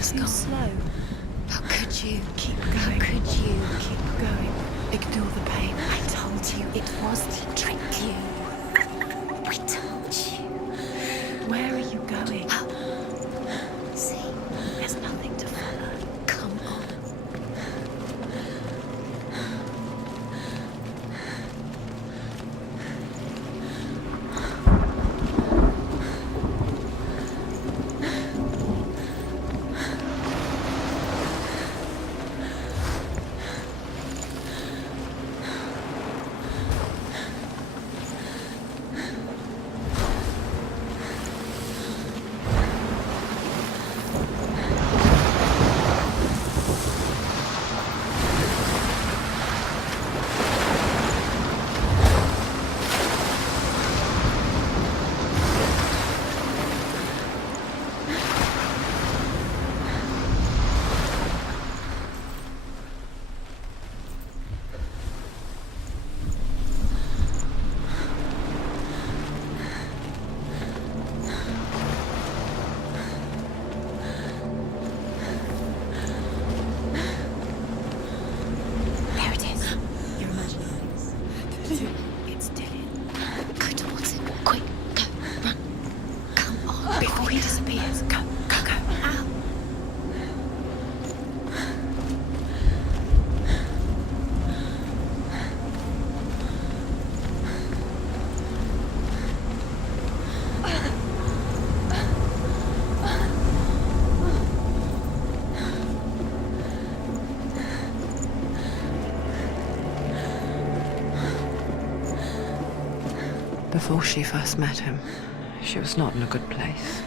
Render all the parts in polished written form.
has gone. Slow. How could you? Keep How going. could you? Keep going. Ignore the pain. I told you it was to trick you. I told you. Where are you going? See, There's nothing to follow. come on. There it is. You're imagining things. It's Dillian. Go towards it. Quick, go, run. Come on. Before he disappears. Go, go, go. Ow. Before she first met him, she was not in a good place.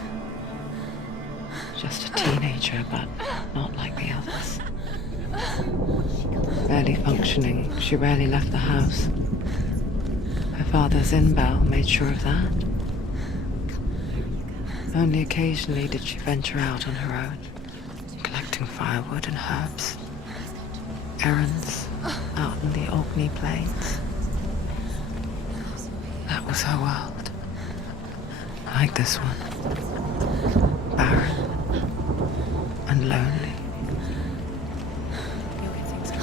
Just a teenager, but not like the others. Barely functioning, she rarely left the house. Her father's in-bell made sure of that. Only occasionally did she venture out on her own, collecting firewood and herbs. Errands out in the Orkney Plains. That was her world. Like this one. Barren and lonely. You'll get things going.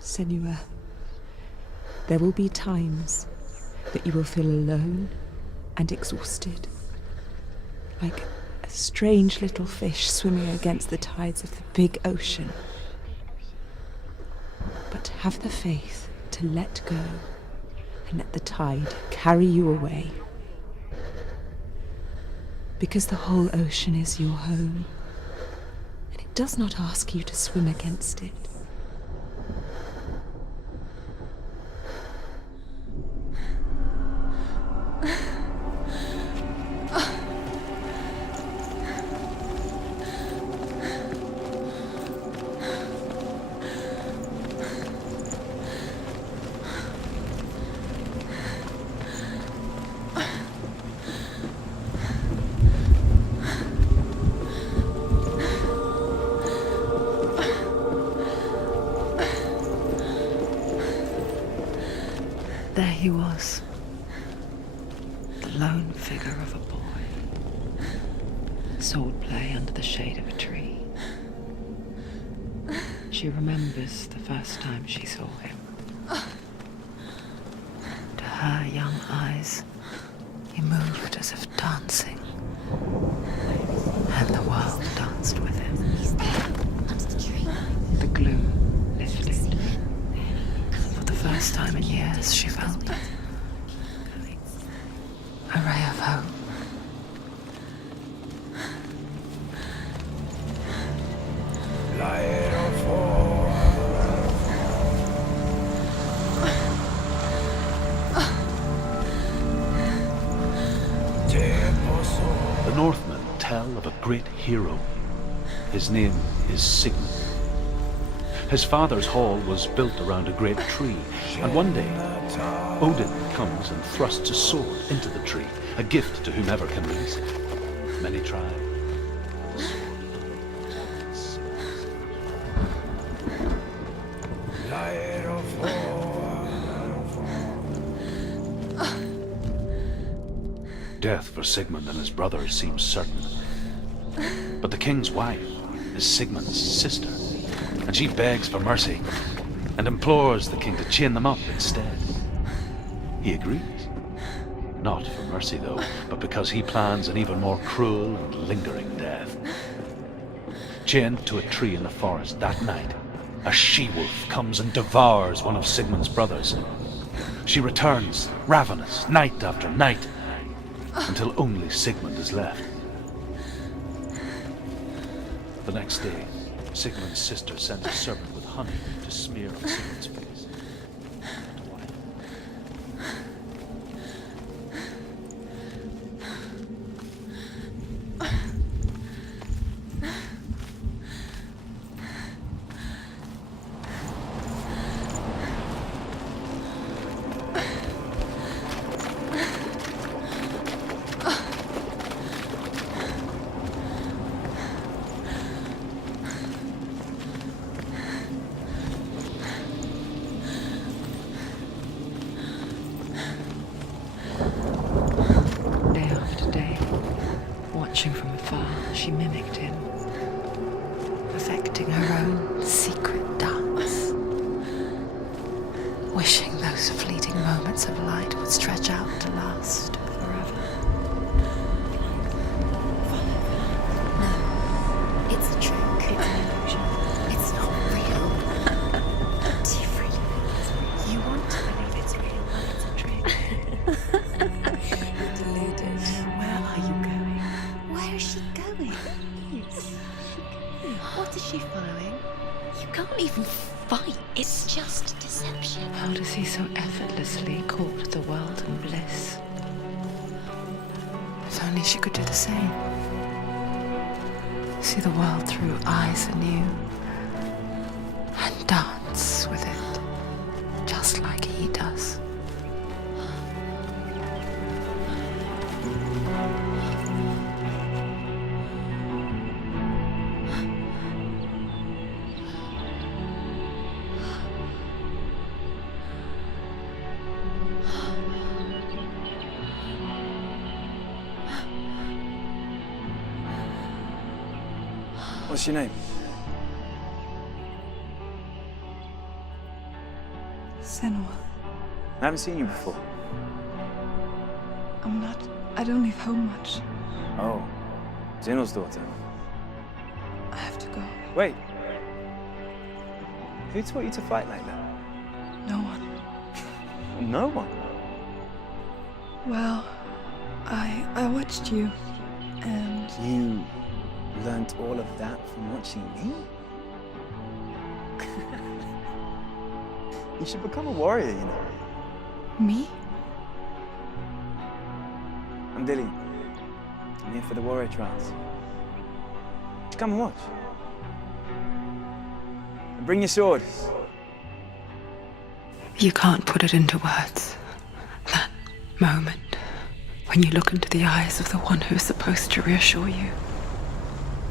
Senua, there will be times that you will feel alone and exhausted, like a strange little fish swimming against the tides of the big ocean. But have the faith to let go and let the tide carry you away. Because the whole ocean is your home, and it does not ask you to swim against it. There he was, the lone figure of a boy. Swordplay under the shade of a tree. She remembers the first time she saw him. To her young eyes, he moved as if dancing, and the world danced with him. He's there, under the tree. The gloom lifted. For the first time in years, she felt a ray of hope. The Northmen tell of a great hero. His name is Sigmund. His father's hall was built around a great tree, and one day Odin comes and thrusts a sword into the tree, a gift to whomever can release it. Many try. Death for Sigmund and his brothers seems certain. But the king's wife is Sigmund's sister, and she begs for mercy and implores the king to chain them up instead. He agrees. Not for mercy, though, but because he plans an even more cruel and lingering death. Chained to a tree in the forest that night, a she-wolf comes and devours one of Sigmund's brothers. She returns, ravenous, night after night, until only Sigmund is left. The next day, Sigmund's sister sends a serpent with honey to smear on Sigmund's face. And why? Day after day, watching from afar, she mimicked him, perfecting her own secret dance, wishing those fleeting moments of light would stretch out to last forever. No, it's a trick. It's an illusion. It's not real. Do you really think it's real? You want to believe it's real, but it's a trick. Deluded. Where are you going? Where is she going? What is she following? You can't even fight. It's just deception. How does he so effortlessly court the world and bliss? If only she could do the same. See the world through eyes anew and dance with it, just like he does. What's your name? Senua. I haven't seen you before. I don't leave home much. Oh, Zeno's daughter. I have to go. Wait. Who taught you to fight like that? No one. No one. Well, I watched you, and You learned all of that from watching me? You should become a warrior, you know. me? I'm Dilly. I'm here for the warrior trials. Come and watch. And bring your sword. You can't put it into words. That moment when you look into the eyes of the one who's supposed to reassure you,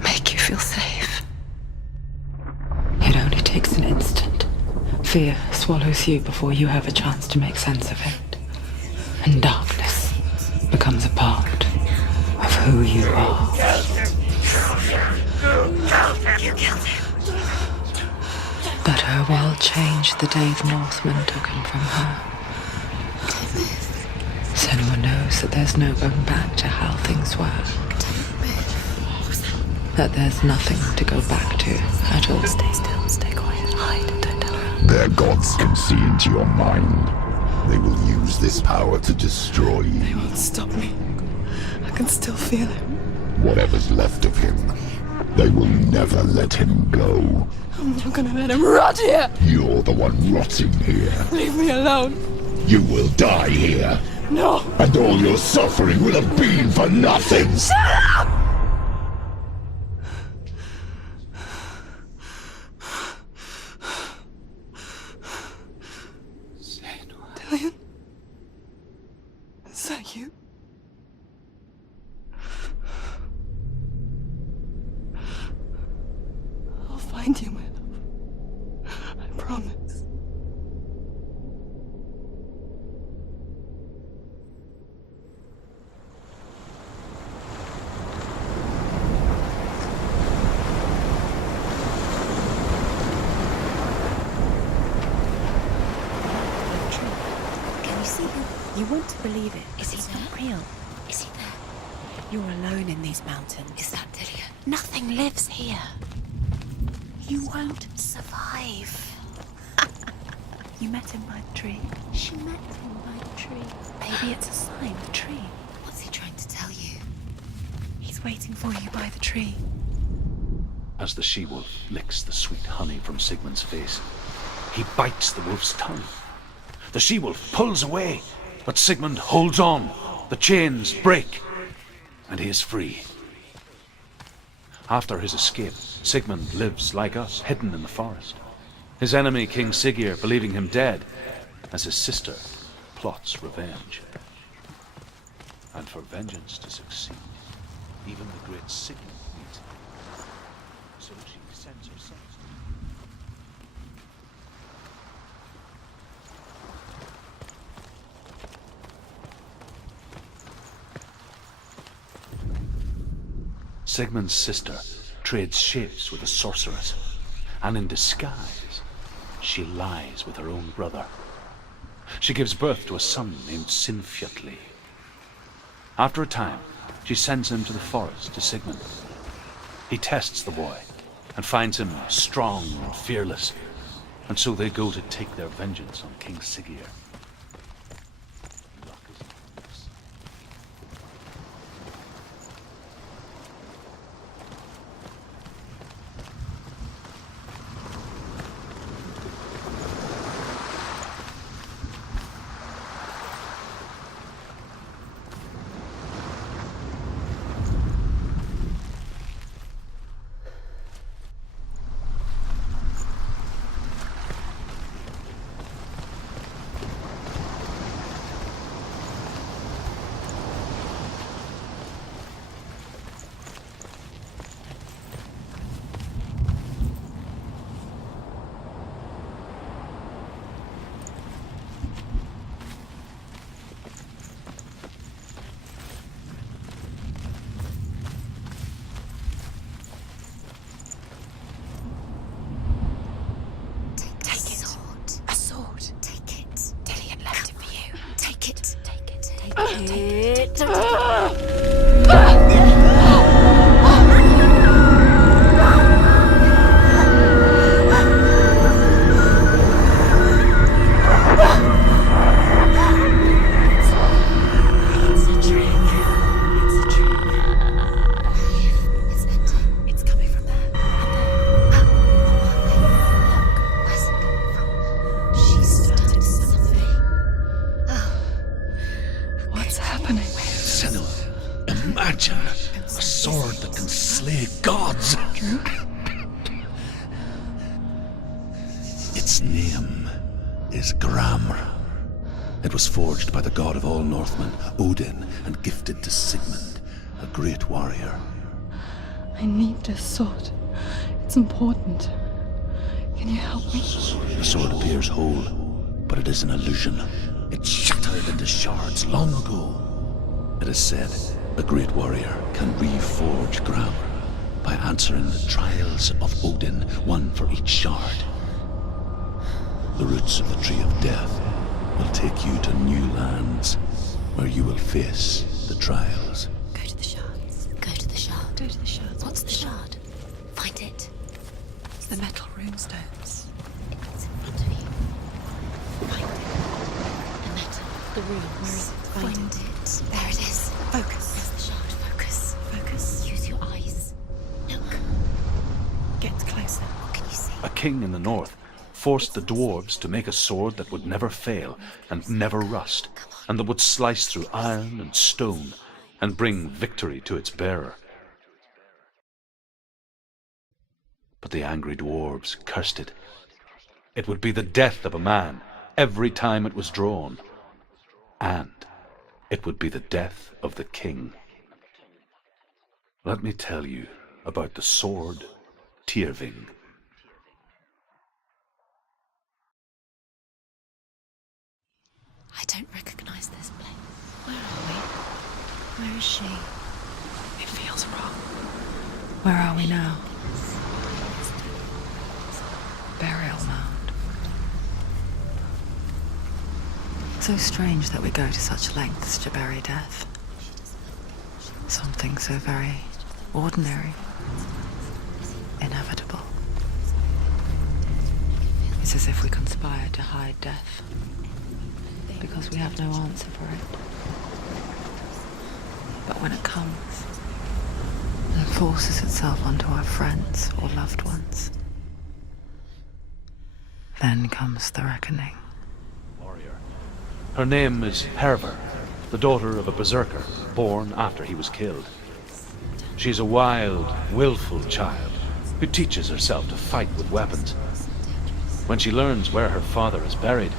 make you feel safe. It only takes an instant. Fear swallows you before you have a chance to make sense of it. And darkness becomes a part of who you are. You killed him. But her world changed the day the Northmen took him from her. Senua knows that there's no going back to how things were. That there's nothing to go back to at all. Stay still, stay quiet, hide, don't tell her. Their gods can see into your mind. They will use this power to destroy They you. won't stop me. I can still feel him. Whatever's left of him, they will never let him go. I'm not gonna let him rot here. You're the one rotting here. Leave me alone. You will die here. No. And all your suffering will have been for nothing. find you, my love. I promise. Can you see him? You want to believe it. Is he It's there? not real. Is he there? You're alone in these mountains. Is that Dillian? Nothing lives here. You won't. Survive. You met him by the tree. She met him by a tree. Maybe it's a sign, the tree. What's he trying to tell you? He's waiting for you by the tree. As the she-wolf licks the sweet honey from Sigmund's face, he bites the wolf's tongue. The she-wolf pulls away, but Sigmund holds on. The chains break, and he is free. After his escape, Sigmund lives like us, hidden in the forest. His enemy, King Siggeir, believing him dead, as his sister plots revenge. And for vengeance to succeed, even the great Sigmund needs it. So she sends her sons to him. Sigmund's sister trades shapes with a sorceress, and in disguise, she lies with her own brother. She gives birth to a son named Sinfjotli. After a time, she sends him to the forest to Sigmund. He tests the boy and finds him strong and fearless, and so they go to take their vengeance on King Siggeir. Imagine a sword that can slay gods. Its name is Gramr. It was forged by the god of all Northmen, Odin, and gifted to Sigmund, a great warrior. I need this sword. It's important. Can you help me? The sword appears whole, but it is an illusion. It shattered into shards long ago. It is said a great warrior can reforge Gramr by answering the trials of Odin, one for each shard. The roots of the Tree of Death will take you to new lands where you will face the trials. Go to the shards. Go to the shard. Go to the shards. What's the shard? Find it. It's the metal runestones. It's in front of you. Find it. The metal. The runes. Where is it? Find it. There it is. Focus. There's the shard. Focus. Focus. Use your eyes. Look. Get closer. What can you see? A king in the north forced the dwarves to make a sword that would never fail and never rust, and that would slice through iron and stone and bring victory to its bearer. But the angry dwarves cursed it. It would be the death of a man every time it was drawn, and it would be the death of the king. Let me tell you about the sword Tyrving. I don't recognize this place. Where are we? Where is she? It feels wrong. Where are we now? Burial mound. So strange that we go to such lengths to bury death. Something so very ordinary, inevitable. It's as if we conspire to hide death, because we have no answer for it. But when it comes, it forces itself onto our friends or loved ones. Then comes the reckoning. Warrior. Her name is Herver, the daughter of a berserker born after he was killed. She's a wild, willful child who teaches herself to fight with weapons. When she learns where her father is buried,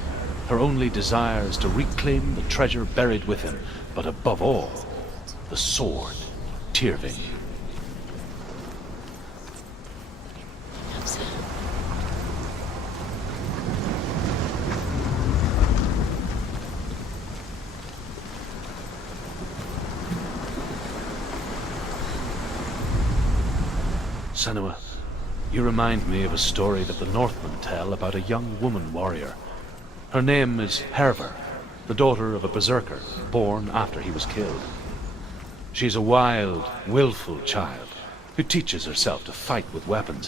her only desire is to reclaim the treasure buried with him, but above all, the sword, Tyrving. Senua, you remind me of a story that the Northmen tell about a young woman warrior. Her name is Herver, the daughter of a berserker born after he was killed. She's a wild, willful child who teaches herself to fight with weapons.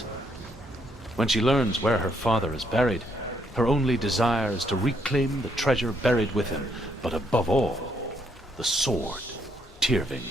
When she learns where her father is buried, her only desire is to reclaim the treasure buried with him, but above all, the sword, Tyrving.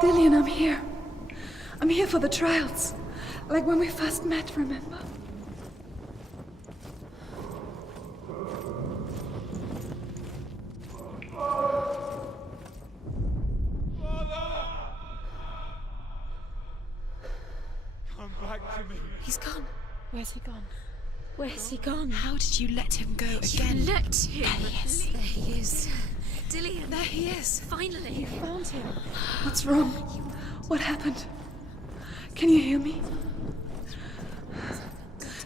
Dillian, I'm here. I'm here for the trials. Like when we first met, remember? Come back to me. He's gone. Where's he gone? Where's he gone? How did you let him go again? You let him. There he is. Dillian. There he is. Finally. Found him. What's wrong? What happened? Can you hear me?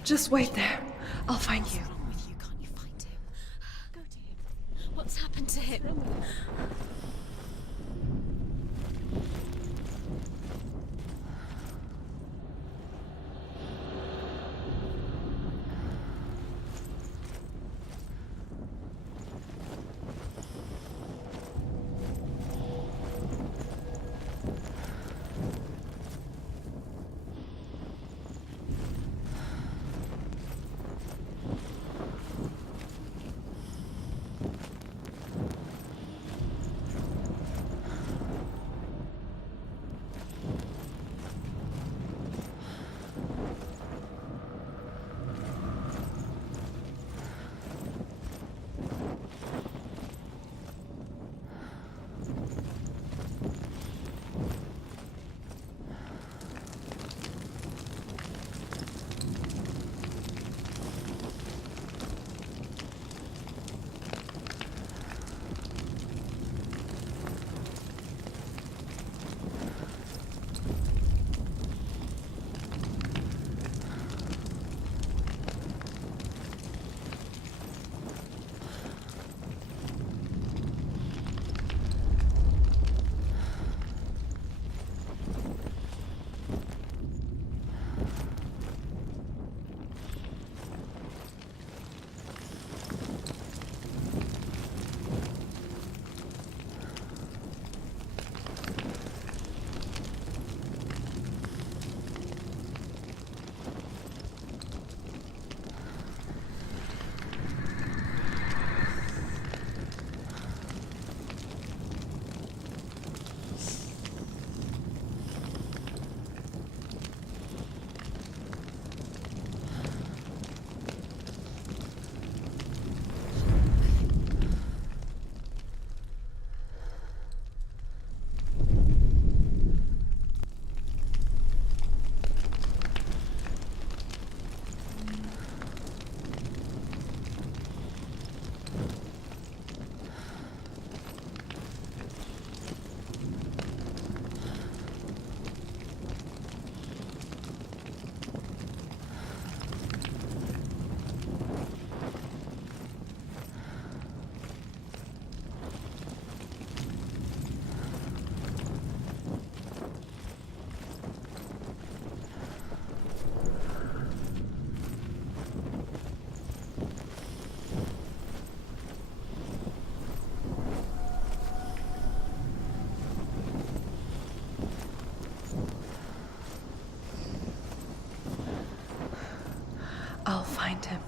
Just wait there. I'll find you. What's wrong with you? Can't you find him? Go to him. What's happened to him? I'll find him.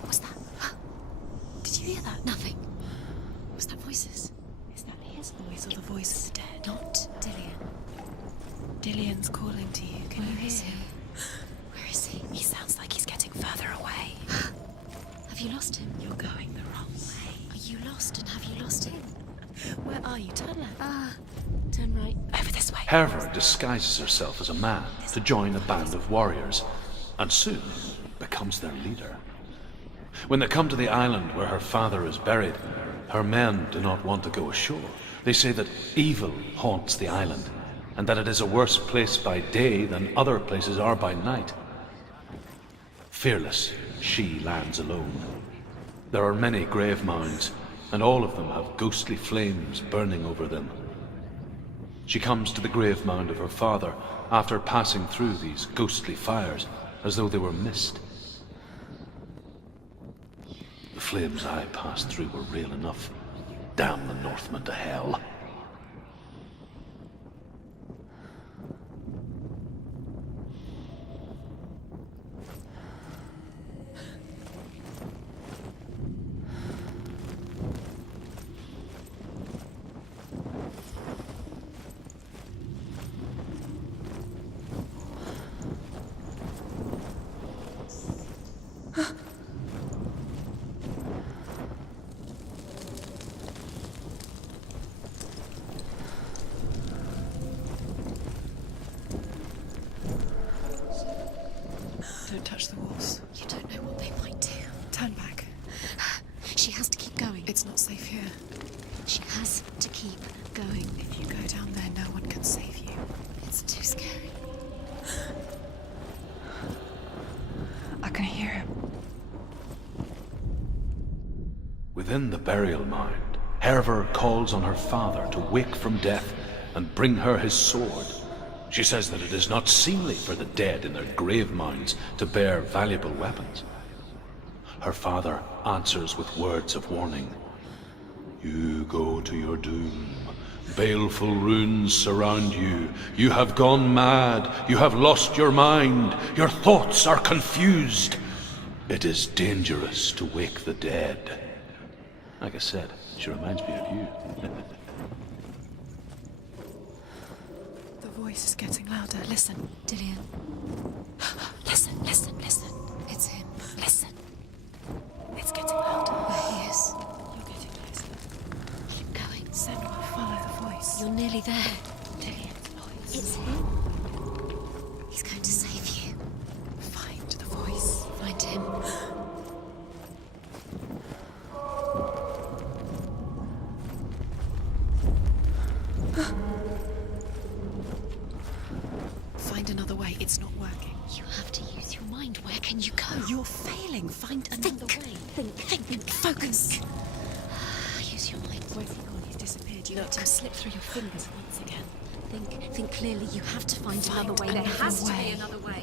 What's that? Did you hear that? Nothing. Was that voices? Is that his voice or the voice of the dead? Not Dillian. Dillian's calling to you. Can you Where hear is he? him? Where is he? He sounds like he's getting further away. Have you lost him? You're going the wrong way. Are you lost and have you lost him? Where are you? Turn left. Turn right. Over this way. Herver disguises herself as a man to join a band of warriors, and soon becomes their leader. When they come to the island where her father is buried, her men do not want to go ashore. They say that evil haunts the island, and that it is a worse place by day than other places are by night. Fearless, she lands alone. There are many grave mounds, and all of them have ghostly flames burning over them. She comes to the grave mound of her father after passing through these ghostly fires, as though they were mist. The flames I passed through were real enough. Damn the Northmen to hell. Don't touch the walls. You don't know what they might do. Turn back. She has to keep going. It's not safe here. She has to keep going. If you go down there, no one can save you. It's too scary. I can hear him. Within the burial mound, Herver calls on her father to wake from death and bring her his sword. She says that it is not seemly for the dead in their grave mounds to bear valuable weapons. Her father answers with words of warning. You go to your doom. Baleful runes surround you. You have gone mad. You have lost your mind. Your thoughts are confused. It is dangerous to wake the dead. Like I said, she reminds me of you. The voice is getting louder. Listen. Dillian. Listen, listen, listen. It's him. Listen. It's getting louder. There he is. You're getting closer. Keep going. Senua, follow the voice. You're nearly there. Dillian's voice. It's him. He's going to save you. Find the voice. Find him. Find another way. It's not working. You have to use your mind. Where can you go? You're failing. Find another way. Think. Focus. Use your mind. Where's he gone? He's disappeared. You let him slip through your fingers once again. Think clearly. You have to find another way. another There has to way. be another way.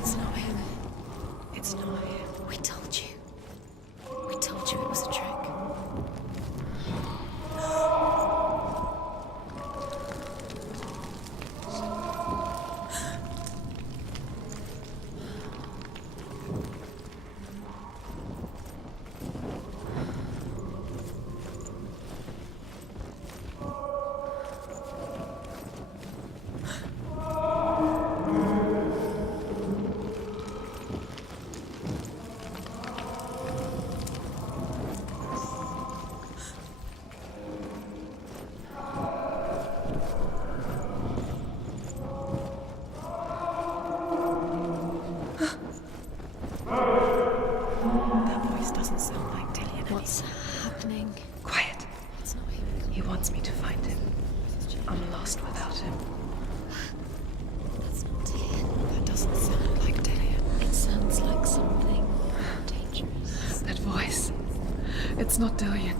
It's not him. It's not him. We told you. We told you it was a trick. That voice doesn't sound like Dillian. What's happening? Quiet. It's not him. He wants me to find him. I'm lost without him. That's not Dillian. That doesn't sound like Dillian. It sounds like something dangerous. It's not Dillian.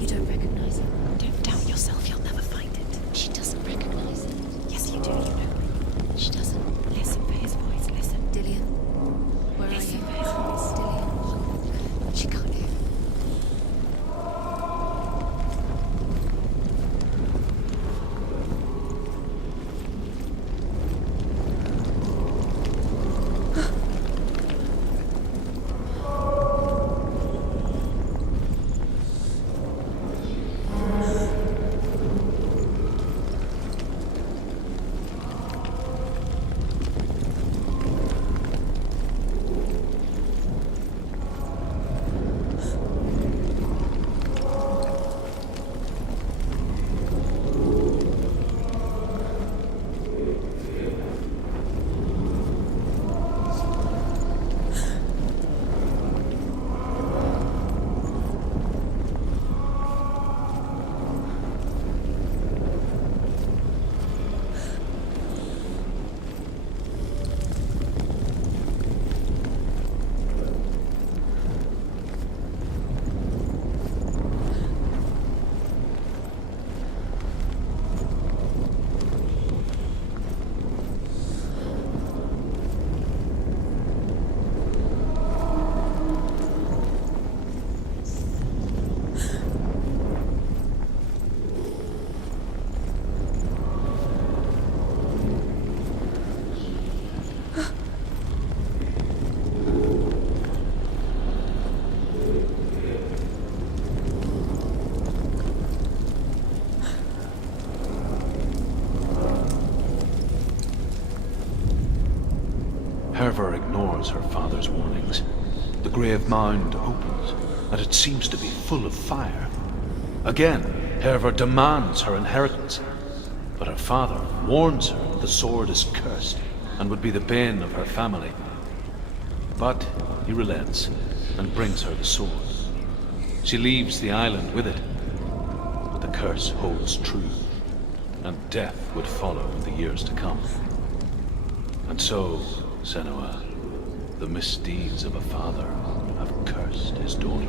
You don't recognize it. Don't doubt yourself, you'll never find it. She doesn't recognize it. Yes, you do, you know. She doesn't. Listen for his voice, listen. Dillian, where listen are you? Listen for his voice, Dillian. She can't hear. Herva ignores her father's warnings. The grave mound opens, and it seems to be full of fire. Again, Herva demands her inheritance, but her father warns her that the sword is cursed and would be the bane of her family. But he relents and brings her the sword. She leaves the island with it, but the curse holds true, and death would follow in the years to come. And so, Senua, the misdeeds of a father have cursed his daughter.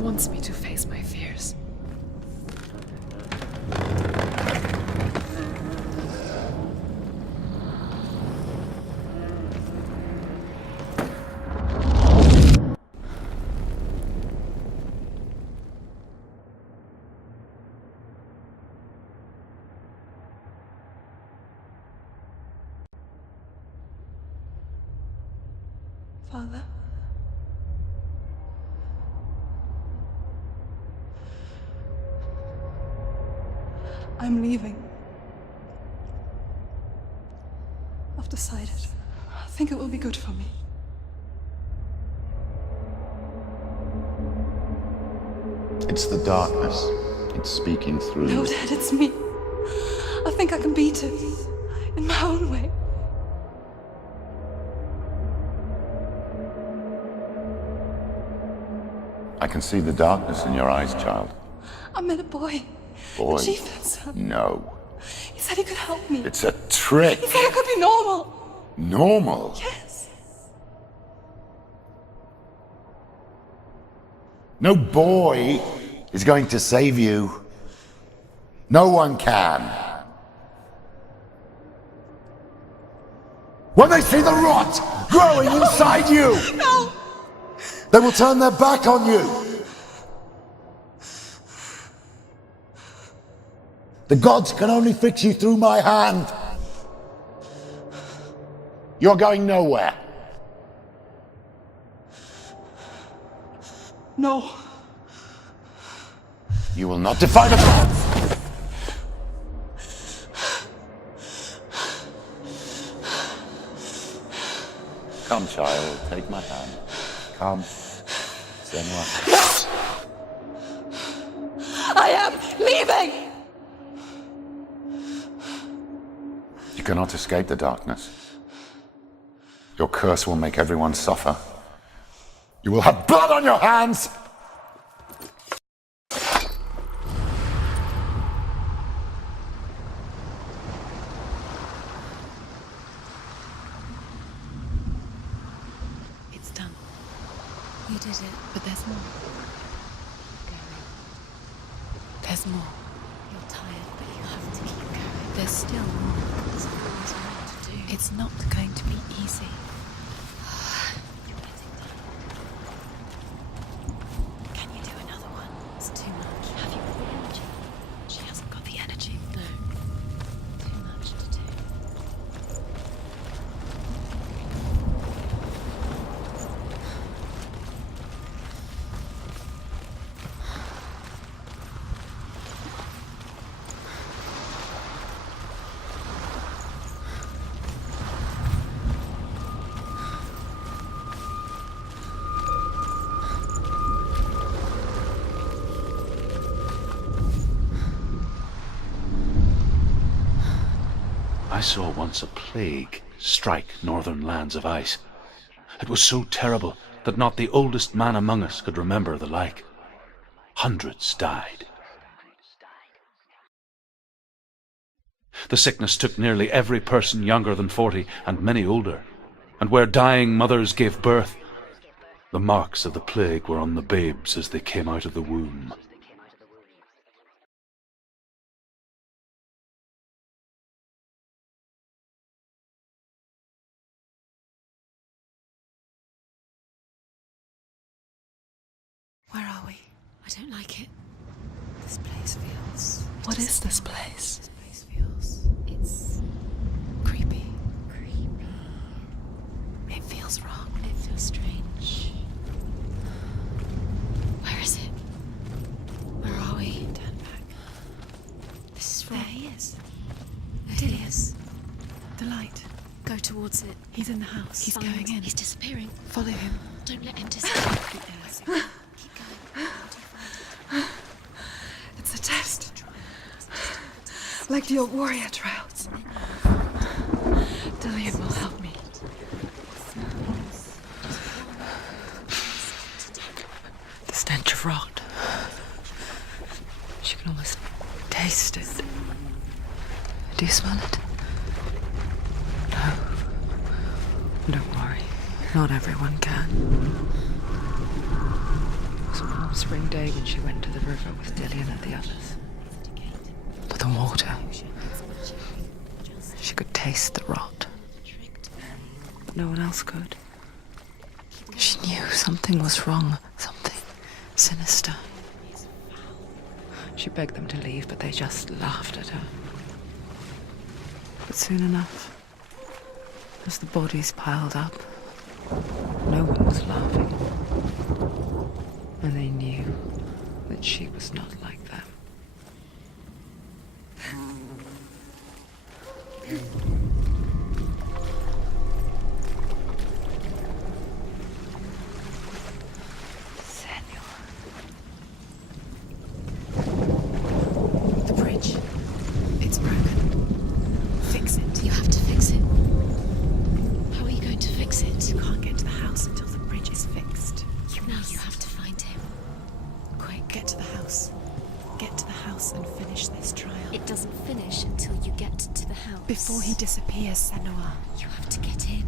Wants me to face my fears. Father? I'm leaving. I've decided. I think it will be good for me. It's the darkness. It's speaking through No, you. Dad, it's me. I think I can beat it. In my own way. I can see the darkness in your eyes, child. I met a boy. Boy. The chief had some. No. He said he could help me. It's a trick. He said I could be normal. Normal. Yes. No boy is going to save you. No one can. When they see the rot growing inside you, No! they will turn their back on you. The gods can only fix you through my hand. You're going nowhere. No. You will not defy the gods. Come, child, take my hand. Come. Senua. I am leaving! You cannot escape the darkness. Your curse will make everyone suffer. You will have blood on your hands! It's done. You did it, but there's more. There's more. You're tired, but you have to keep going. There's still more. There's always more to do. It's not going to be easy. You're letting down. Can you do another one? It's too much. Have you got the energy? She hasn't got the energy. No. Too much to do. I saw once a plague strike northern lands of ice. It was so terrible that not the oldest man among us could remember the like. Hundreds died. The sickness took nearly every person younger than 40 and many older, and where dying mothers gave birth, the marks of the plague were on the babes as they came out of the womb. Where are we? I don't like it. This place feels... What is this place? This place feels... It's... creepy. Creepy. It feels wrong. It feels strange. Where is it? Where are we? Turn back. This is wrong. There he is. There he is. The light. Go towards it. He's in the house. He's going in. He's disappearing. Follow him. Don't let him disappear. Keep going. It's a test. Like the old warrior trials. Dillian will help me. The stench of rot. She can almost taste it. Do you smell it? No. Don't worry. Not everyone can. It was a warm spring day when she went to the river with Dillian and the others. But the water. She could taste the rot. But no one else could. She knew something was wrong. Something sinister. She begged them to leave, but they just laughed at her. But soon enough, as the bodies piled up, No one was laughing. And they knew that she was not like them. The bridge. It's broken. Fix it. You have to fix it. How are you going to fix it? You can't get to the house until the bridge is fixed. You have to find him. Quick, get to the house. Get to the house and finish this trial. It doesn't finish until you get to the house. Before he disappears, Senua. You have to get in.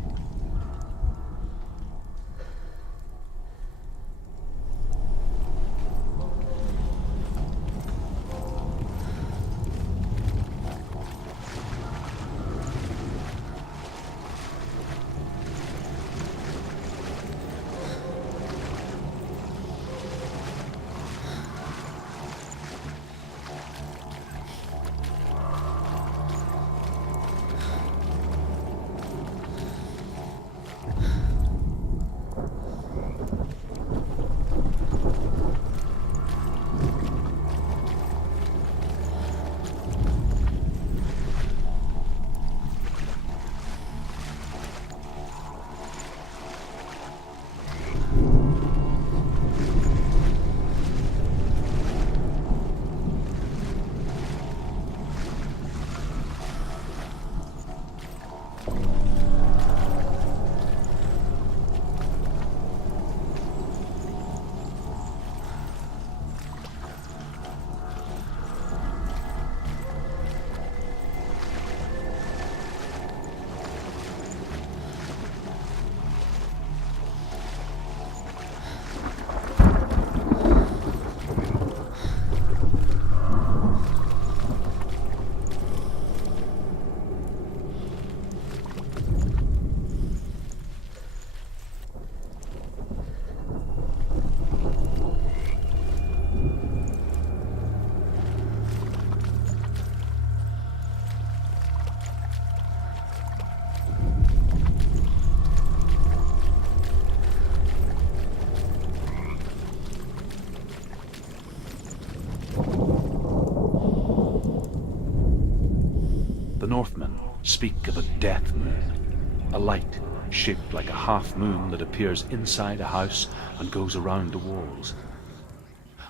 The Northmen speak of a death moon, a light shaped like a half moon that appears inside a house and goes around the walls.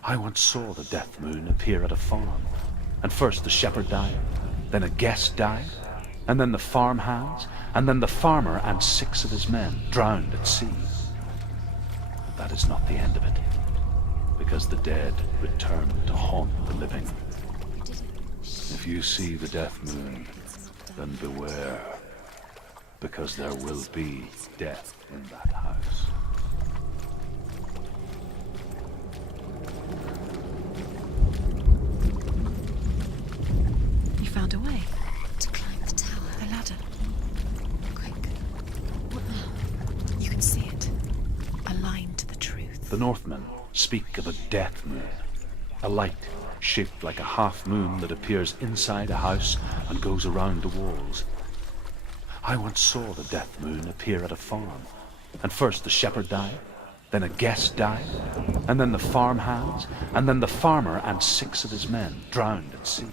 I once saw the death moon appear at a farm, and first the shepherd died, then a guest died, and then the farm hands, and then the farmer and 6 of his men drowned at sea. But that is not the end of it, because the dead return to haunt the living. If you see the death moon, then beware, because there will be death in that house. You found a way to climb the tower. The ladder. Quick. What now? You can see it. Aligned to the truth. The Northmen speak of a death moon, a light shaped like a half moon that appears inside a house and goes around the walls. I once saw the death moon appear at a farm, and first the shepherd died, then a guest died, and then the farm hands, and then the farmer and 6 of his men drowned at sea.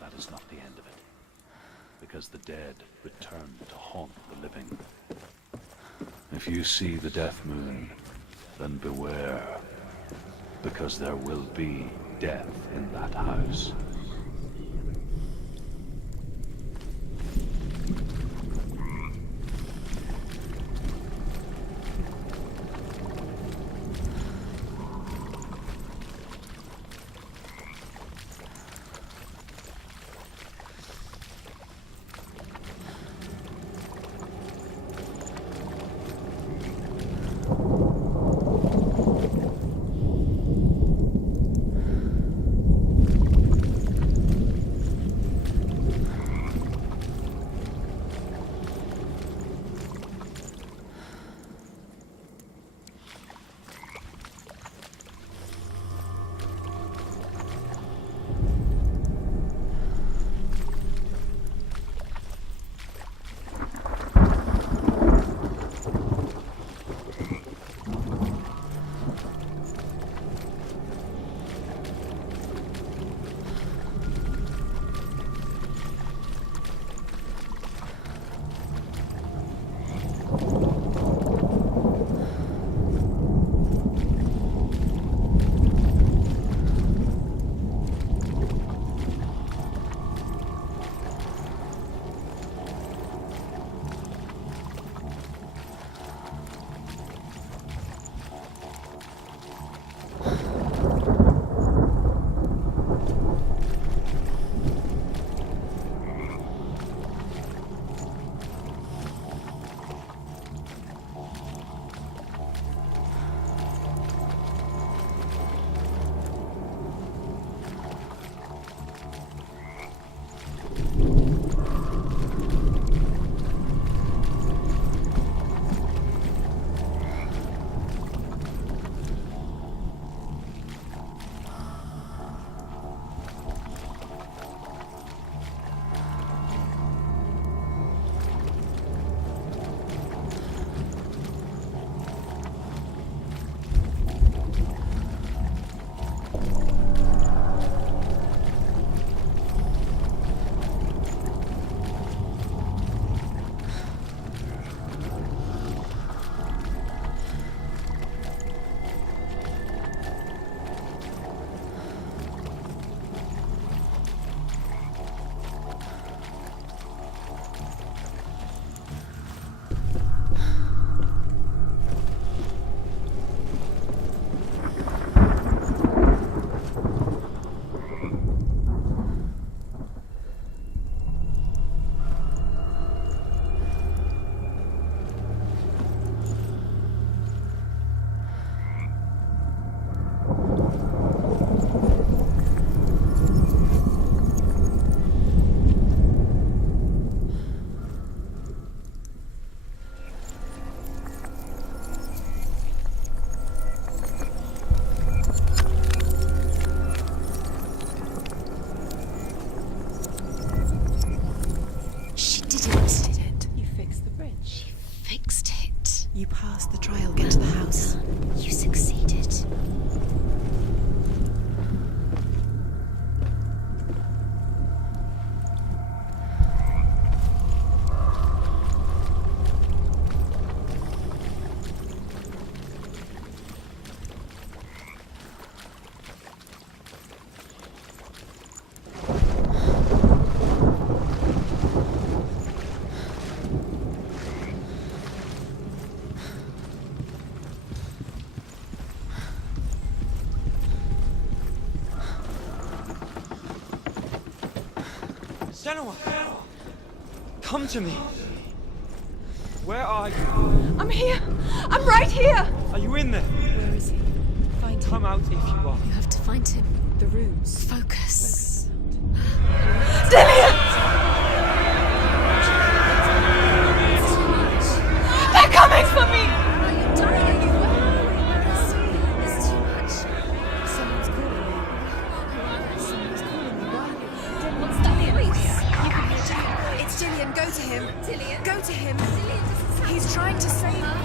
That is not the end of it, because the dead return to haunt the living. If you see the death moon, then beware, because there will be death in that house. You passed the trial. Get to the house. You succeeded. Senua! Come to me! Where are you? I'm here. I'm right here. Are you in there? Where is he? Find him. Come out if you are. You have to find him. The rooms. Focus. Dillian! They're coming for me. Are you dying? It's too much. Someone's calling you. Someone's calling me. Why? What's that voice? You can hear Dillian. It's Dillian. Go to him. Dillian? Go to him. Dillian doesn't sound He's trying to save Huh? her.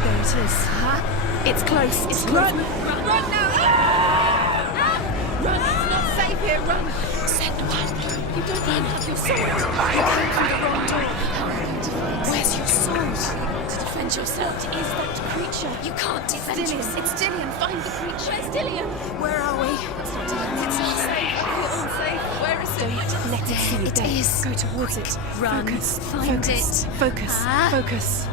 There it is. It's close. It's close. Run now. Run. It's not safe here. Run. Send one. You don't have your sword. You came through the wrong door. Where's your sword? To defend yourself. What is that creature? You can't defend Dillian. yourself. It's Dillian. Find the creature. Where's Dillian? Where are we? It's not Dillian. It's not safe. We're all safe. Where is it? Don't let it see you. It There. is. Go towards it. Run. Focus. Find Focus. it. Focus. Ah. Focus.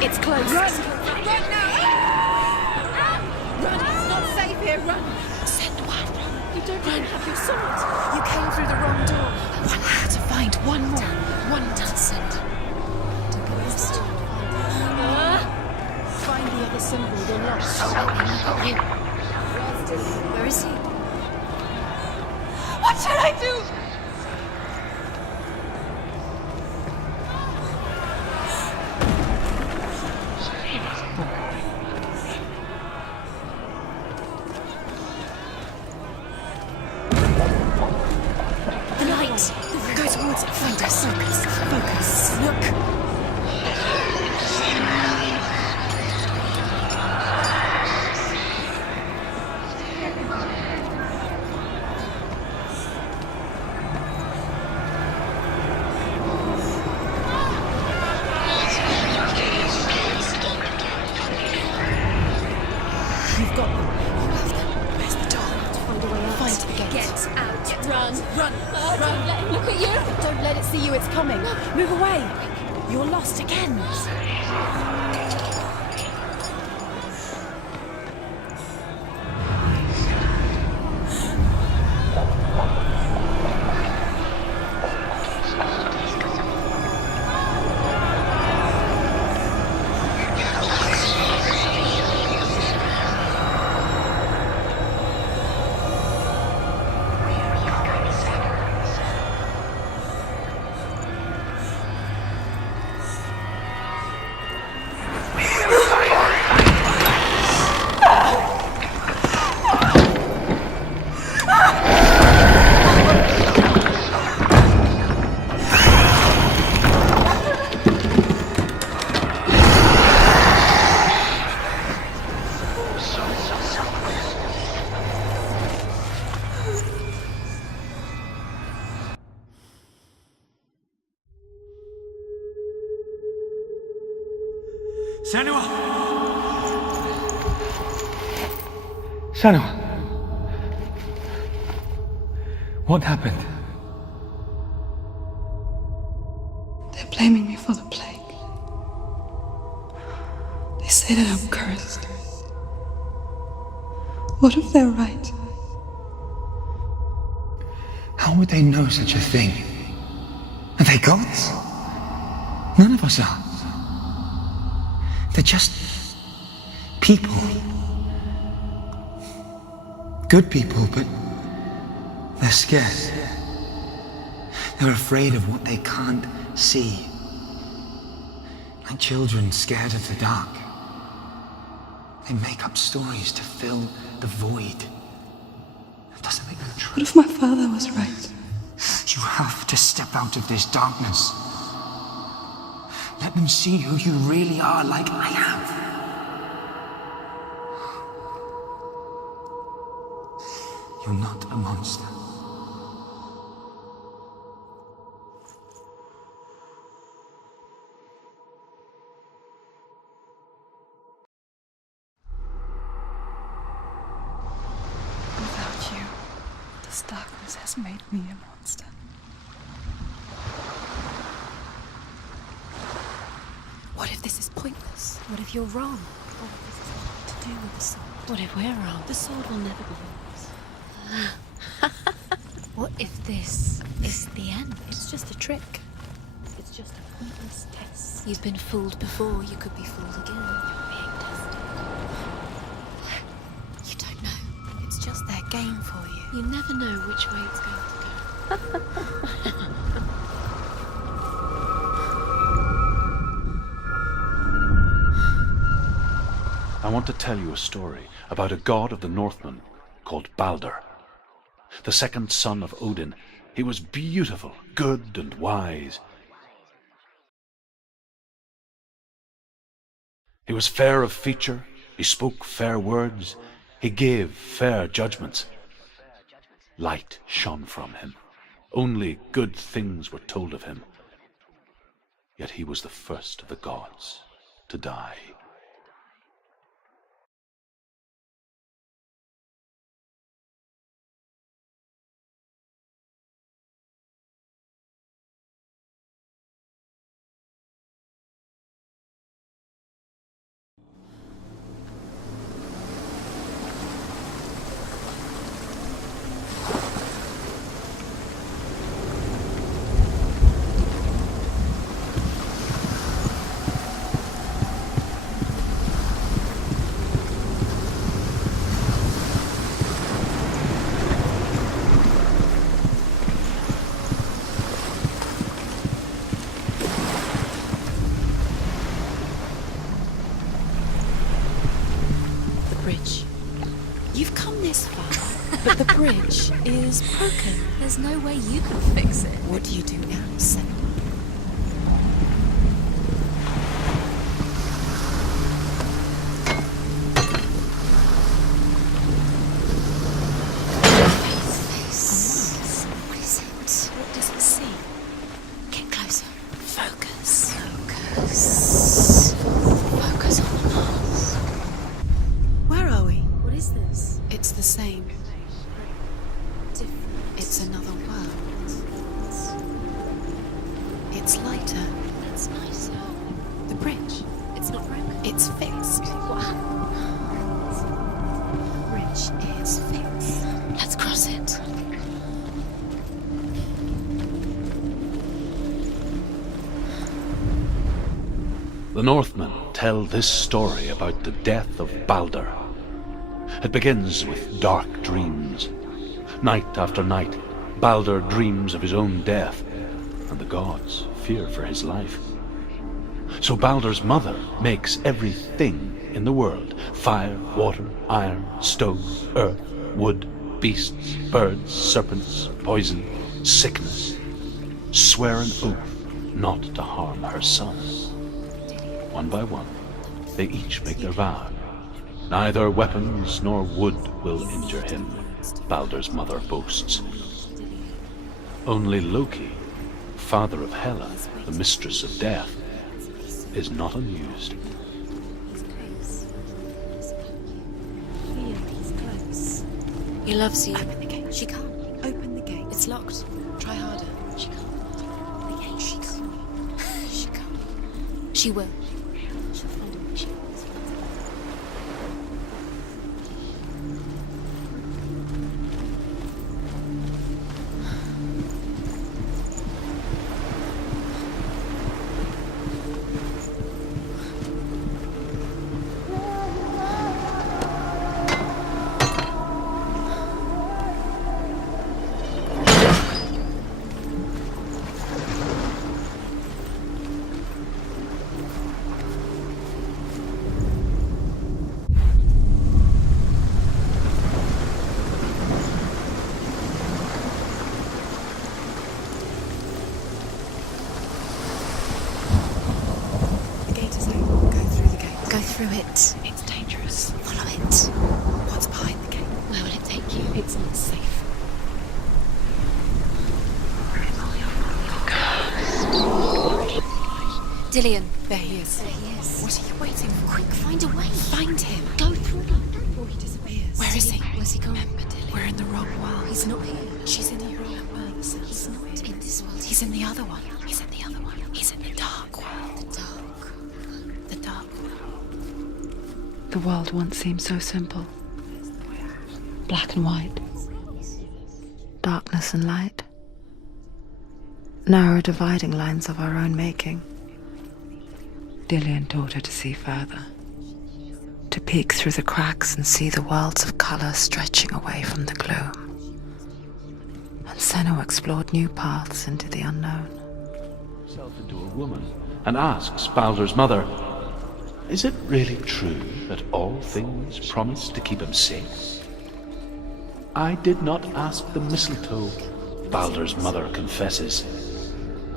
It's close. Run! Run now! Run! It's not safe here. Run! Send one. You don't even have your sword. You came through the wrong door. One more to find. One more. One to send. Don't get lost. Find the other symbol. You're lost. Where is he? What should I do? The light. Go towards it. Find us. Focus. Focus. Look. You've got them. You have them. Where's the door? Find a way out. Find the gate. Get out. Run. Run. Run. Don't let him look at you. Don't let it see you. It's coming. Move away. You're lost again. Senua! Senua! What happened? They're blaming me for the plague. They say that I'm cursed. What if they're right? How would they know such a thing? Are they gods? None of us are. They're just people. Good people, but they're scared. They're afraid of what they can't see. Like children scared of the dark. They make up stories to fill the void. That doesn't make them true. What if my father was right? You have to step out of this darkness. Let them see who you really are, like I have. You're not a monster. Without you, this darkness has made me a monster. What if this is pointless? What if you're wrong? What if this is nothing to do with the sword? What if we're wrong? The sword will never be yours. What if this is the end? It's just a trick. It's just a pointless test. You've been fooled before, you could be fooled again. You're being tested. You don't know. It's just their game for you. You never know which way it's going to go. I want to tell you a story about a god of the Northmen called Balder. The second son of Odin, he was beautiful, good and wise. He was fair of feature, he spoke fair words, he gave fair judgments. Light shone from him. Only good things were told of him. Yet he was the first of the gods to die. Bridge. You've come this far, but the bridge is broken. There's no way you can fix it. What do you do now, Senua? What is it? What does it see? Get closer. Focus. Focus. Focus on the Mars. Where are we? What is this? It's the same. Different. It's another world. It's lighter. That's nicer. The bridge. It's not broken. It's fixed. What happened? The bridge is fixed. Let's cross it. The Northmen tell this story about the death of Balder. It begins with dark dreams. Night after night, Balder dreams of his own death, and the gods fear for his life. So Balder's mother makes everything in the world: fire, water, iron, stone, earth, wood, beasts, birds, serpents, poison, sickness. Swear an oath not to harm her son. One by one, they each make their vow. Neither weapons nor wood will injure him, Balder's mother boasts. Only Loki, father of Hela, the mistress of death, is not amused. He loves you. Open the gate. She can't. Open the gate. It's locked. Try harder. She can't. The gate. She can't. She can't. She will. She'll find a way. She will. Go through it. It's dangerous. Follow it. What's behind the gate? Where will it take you? It's not safe. Dillian. There he is. There he is. What are you waiting for? Quick, find a way. Find him. Go through it. Before he disappears. Where is he? Where's he gone? Remember, Dilly. We're in the wrong world. He's not here. She's in the remember the sounds. He's not in this world. He's in the other one. He's in the other one. He's in the dark world. The dark. The dark world. The world once seemed so simple. Black and white. Darkness and light. Narrow dividing lines of our own making. Dillian taught her to see further. To peek through the cracks and see the worlds of colour stretching away from the gloom. And Senua explored new paths into the unknown. Himself into a woman and asks Baldur's mother, "Is it really true that all things promise to keep him safe?" "I did not ask the mistletoe," Baldur's mother confesses.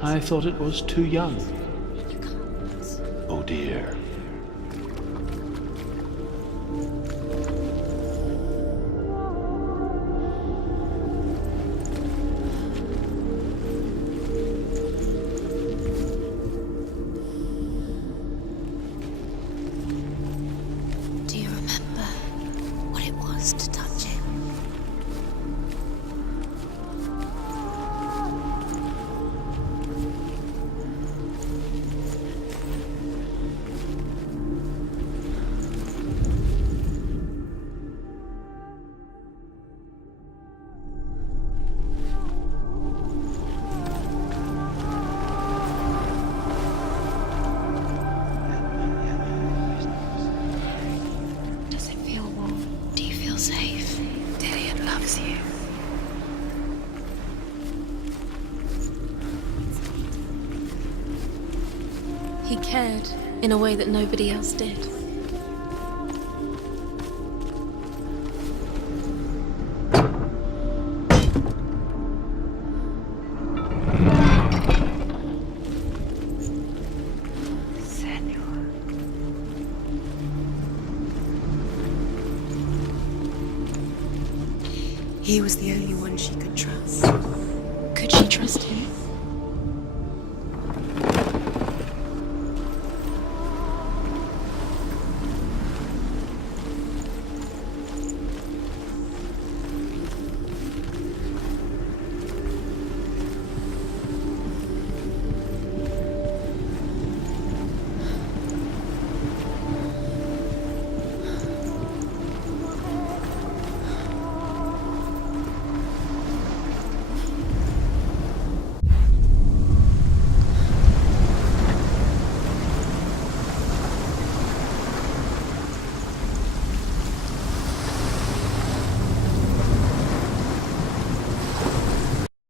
"I thought it was too young." Oh dear. Do you remember what it was to touch him? Does it feel warm? Do you feel safe? Dillian loves you. He cared in a way that nobody else did. He was the only one she could trust. Could she trust him?